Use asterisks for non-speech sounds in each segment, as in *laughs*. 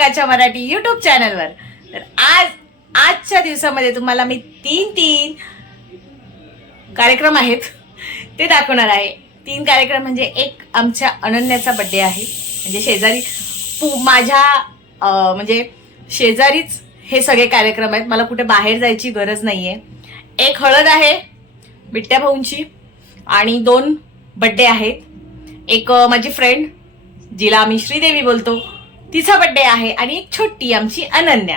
हक्काच्या मराठी युट्यूब चॅनलवर तर आज आजच्या दिवसामध्ये तुम्हाला मी तीन तीन कार्यक्रम आहेत. ते दाखवणार आहे. तीन कार्यक्रम म्हणजे एक आमच्या अनन्याचा बड्डे आहे. म्हणजे शेजारी पू माझ्या म्हणजे शेजारीच हे सगळे कार्यक्रम आहेत. मला कुठे बाहेर जायची गरज नाही आहे एक हळद आहे बिट्ट्या भाऊंची आणि दोन बड्डे आहेत. एक माझी फ्रेंड जिला आम्ही श्रीदेवी बोलतो. तिचा बड्डे आहे आणि एक छोटी आमची अनन्या.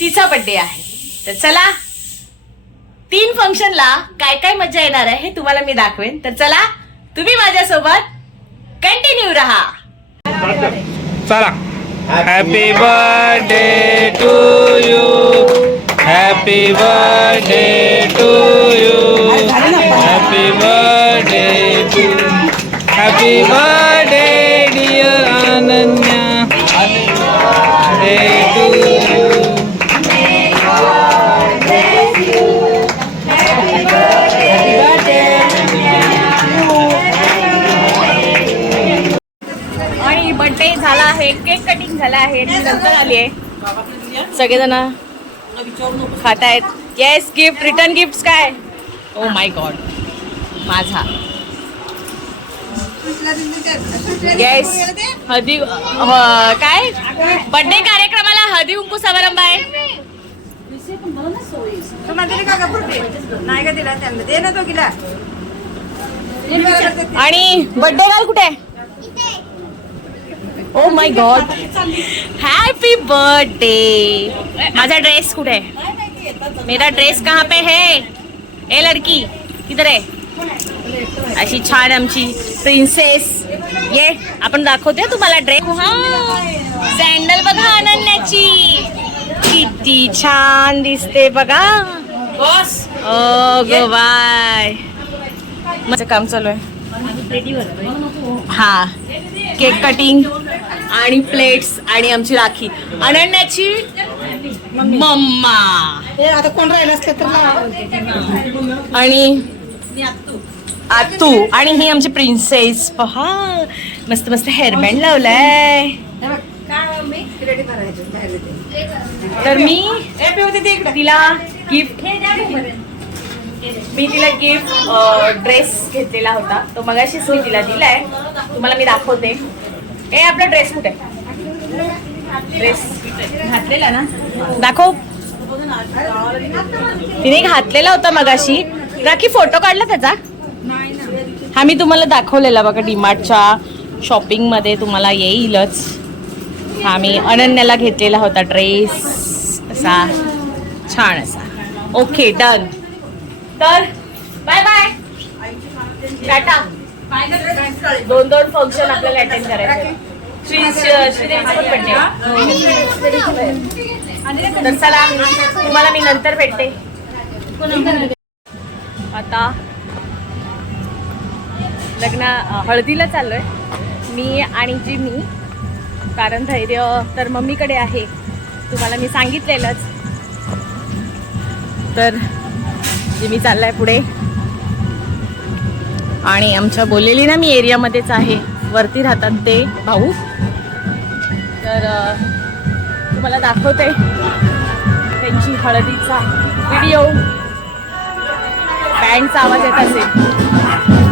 तिचा बड्डे आहे. तर चला तीन फंक्शनला काय काय मजा येणार आहे हे तुम्हाला मी दाखवेन. तर चला तुम्ही माझ्यासोबत कंटिन्यू राहा. चला. Happy birthday to you happy birthday to you happy birthday to happy birthday झाला आहे आणि नंतर आली आहे. सगळेजण खात आहेत. येस गिफ्ट रिटर्न गिफ्ट काय? ओ माय गॉड माझा. येस हळदी ह- काय? बर्थडे कार्यक्रमाला हळदी कुंकू समारंभ आहे. आणि बर्थडे गर्ल कुठे? Oh my god happy birthday माझा ड्रेस कुठे है मेरा ड्रेस कहाँ पे है? ए लड़की किधर आहे अशी छान आमची प्रिन्सेस ये आपण दाखवते हं तुम्हाला ड्रेस सँडल बघा अनन्याची. किती छान दिसते बघा. Oh go bye. माझं काम चालू आहे. हा केक कटिंग आणि प्लेट्स आणि आमची राखी. अनन्याची मम्मा. आता कोण राहिलं असतं तर आणि आतू आणि ही आमची प्रिन्सेस पहा मस्त मस्त हेअरबँड लावलाय. तर मी तिला गिफ्ट मी तिला गिफ्ट ड्रेस घेतलेला होता. तो मगाशीच मी तिला दिलाय. तुम्हाला मी दाखवते. ए आपला ड्रेस कुठे? ड्रेस घातलेला ना? दाखव. तिने घातलेला होता मगाशी. राखी फोटो काढला त्याचा? हा मी तुम्हाला दाखवलेला बघा डीमार्टच्या शॉपिंगमध्ये तुम्हाला येईलच. हा मी अनन्याला घेतलेला होता ड्रेस असा छान असा. ओके डन तर बाय बाय टाटा दोन दोन फंक्शन आपल्याला अटेंड करायचे. श्री पण तर चला तुम्हाला मी नंतर भेटते. आता लग्न हळदीला हळदीला चाललोय. मी आणि जिमी कारण धैर्य तर मम्मीकडे आहे. तुम्हाला मी सांगितलेलंच. तर जिमी चाललाय पुढे. आणि आमच्या बोललेली ना मी एरियामध्येच आहे. वरती राहतात ते भाऊ. तर तुम्हाला दाखवते त्यांची हळदीचा व्हिडिओ बँडचा आवाज येत असेल.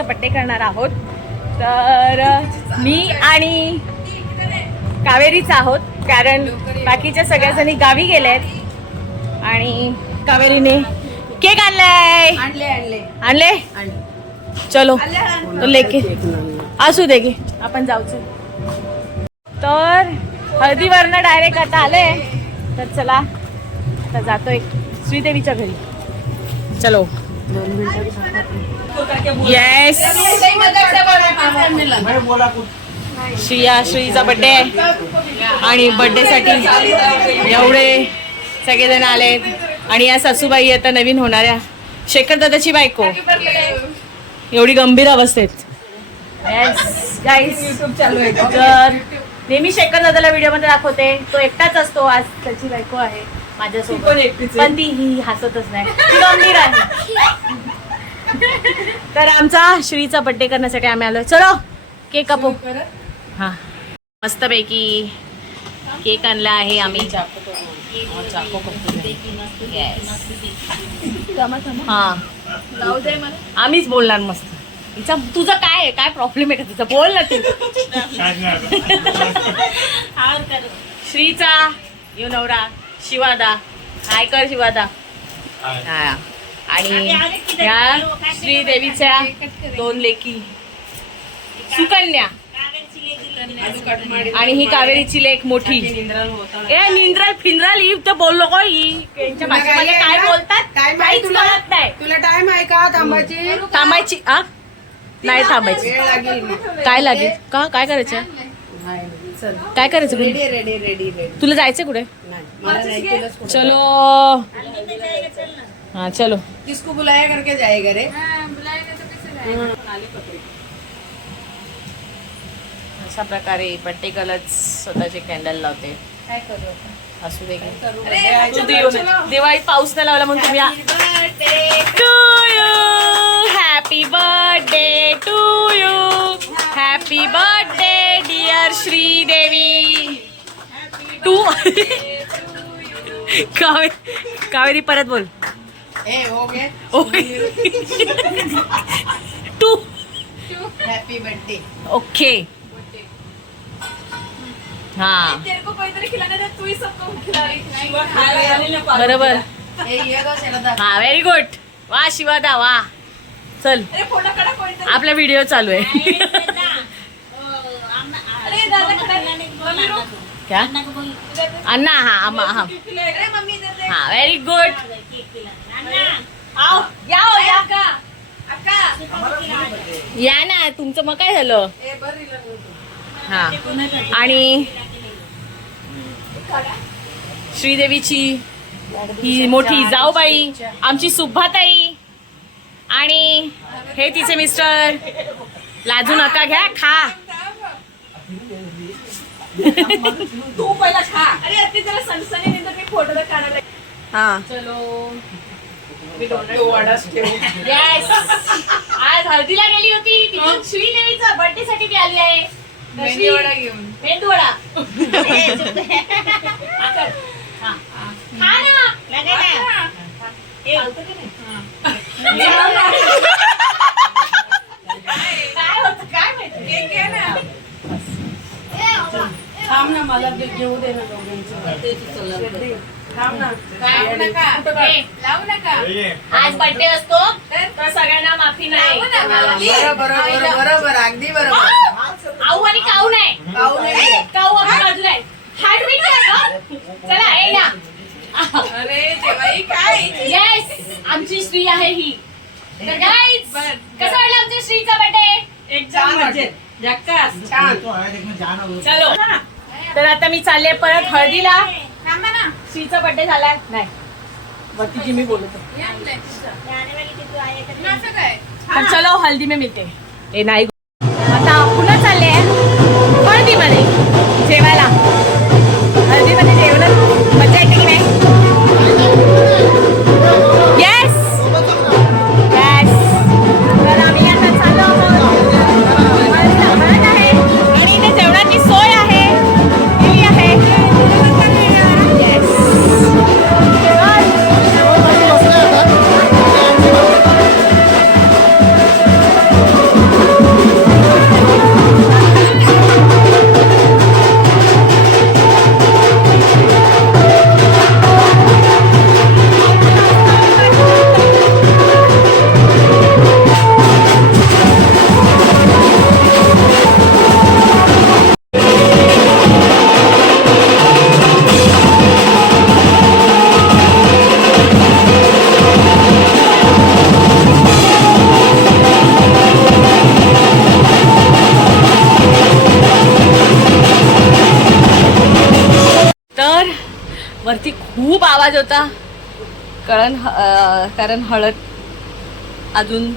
श्रीदेवीचा बड्डे करणार आहोत. तर मी आणि कावेरीच आहोत कारण बाकीच्या सगळ्या जणी गावी गेल्यात आणि कावेरीने केक आणलाय. आणले आणले. चलो तो लेके असू दे गे आपण जाऊ चल. तर हळदीवरनं डायरेक्ट आता आले तर चला आता जातोय श्रीदेवीच्या घरी. चलो. येस श्रिया श्रीचा बड्डे आहे. आणि बड्डे साठी एवढे सगळेजण आलेत. आणि या सासूबाई आता नवीन होणाऱ्या शेखर दादाची बायको. एवढी गंभीर अवस्थेत. येस गाईस युट्यूब चालू आहे का? तर नेहमी शेखर दादाला व्हिडिओमध्ये दाखवते. तो एकटाच असतो. आज त्याची बायको आहे. माझ्यासोबत. पण ती ही हसतच नाही. ती गंभीर आहे. तर आमचा श्रीचा बड्डे करण्यासाठी आम्ही आलोय. चलो केक कापू. हा. मस्तपैकी केक आणला आहे आम्ही. हा आम्हीच बोलणार मस्त. हिचा तुझं काय आहे? काय प्रॉब्लेम आहे का तुझा बोल ना तू. *laughs* श्रीचा यो नवरा. शिवादा. काय कर शिवादा. हा. आणि या श्रीदेवीच्या दोन लेकी. सुकन्या. आणि ही कावेरीची लेक मोठी. ए निंद्रल फिंद्रल ही तर बोललो को ही. त्यांच्या भाषेमध्ये काय बोलतात? काहीच तुला? कळत नाही. तुला टाइम आहे का? थांबायची? थांबायची आ? नाही थांबायची. काय लागेल? का? काय करायचं? चल. काय करायचं रेडी कुठे रेडी रेडी रेडी तुला जायचं कुठे? नाही मला नाही तुलाच फोटो. चलो. हा चलो. किसको बुलाया करके जाएगा रे अशा प्रकारे बड्डे कलर्स स्वतःचे कॅन्डल लावते. काय करू आता? असू दे. की. करू? तू बड्डे. दिव- दिवाळीत पाऊस नाही लावला म्हणून तुम्ही to you happy birthday to to Kaveri Kaveri परत बोल. टू. Happy birthday okay. हा. बरोबर. हा व्हेरी गुड वा शिवादा वा. चल. आपला व्हिडिओ चालू आहे. क्या? अन्ना हा आम्हा हा। हा व्हेरी गुड या हो, या। या ना तुमचं मग काय झालं? हा आणि श्रीदेवीची ही मोठी जाऊबाई आमची सुभाताई आणि हे तिचे मिस्टर. लाजू नका घ्या खा. तू पहिला खा हा. चलो. तो वडाच ठेव. येस आज हळदीला गेली होती. *laughs* तिथून श्रीदेवीचा बर्थडे साठी ती आली आहे. श्री- वडा घेऊन. मेंदूवडा. *laughs* आकर. हा. खा ना. काय *laughs* होतं काय माहिती थांब ना मला घेऊ दे ना दोघांचं. ना. आज बर्थडे असतो. तर? सगळ्यांना माफी नाही. बरं बरं बरं बरोबर अगदी बरोबर. आऊ आणि काऊ नाही. काऊ नाही. काऊ आपण बाजूला आहे. हार्टबीट चला ए या. अरे देवाई काय? येस आमची श्री आहे ही. तर कसं वाटलं आमच्या श्रीचा बर्थडे एकदम मजेत जक्कास छान. चलो. तर आता मी चालले परत हळदीला. श्रीचा बर्थडे झालाय. नाही. वरतीची मी बोलतो तर चलो हल्दी में मिळते. ए नाही होता. कारण कारण हळद अजून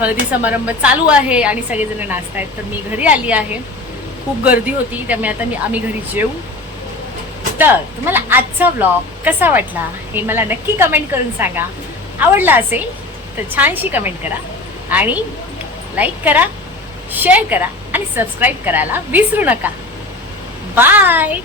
हळदी समारंभ चालू आहे आणि सगळेजण नाचतायत तर मी घरी आली आहे. खूप गर्दी होती त्यामुळे आता मी आम्ही घरी जेऊ. तर तुम्हाला आजचा व्लॉग कसा वाटला हे मला नक्की कमेंट करून सांगा. आवडला असेल तर छानशी कमेंट करा आणि लाईक करा शेअर करा आणि सबस्क्राईब करायला विसरू नका. बाय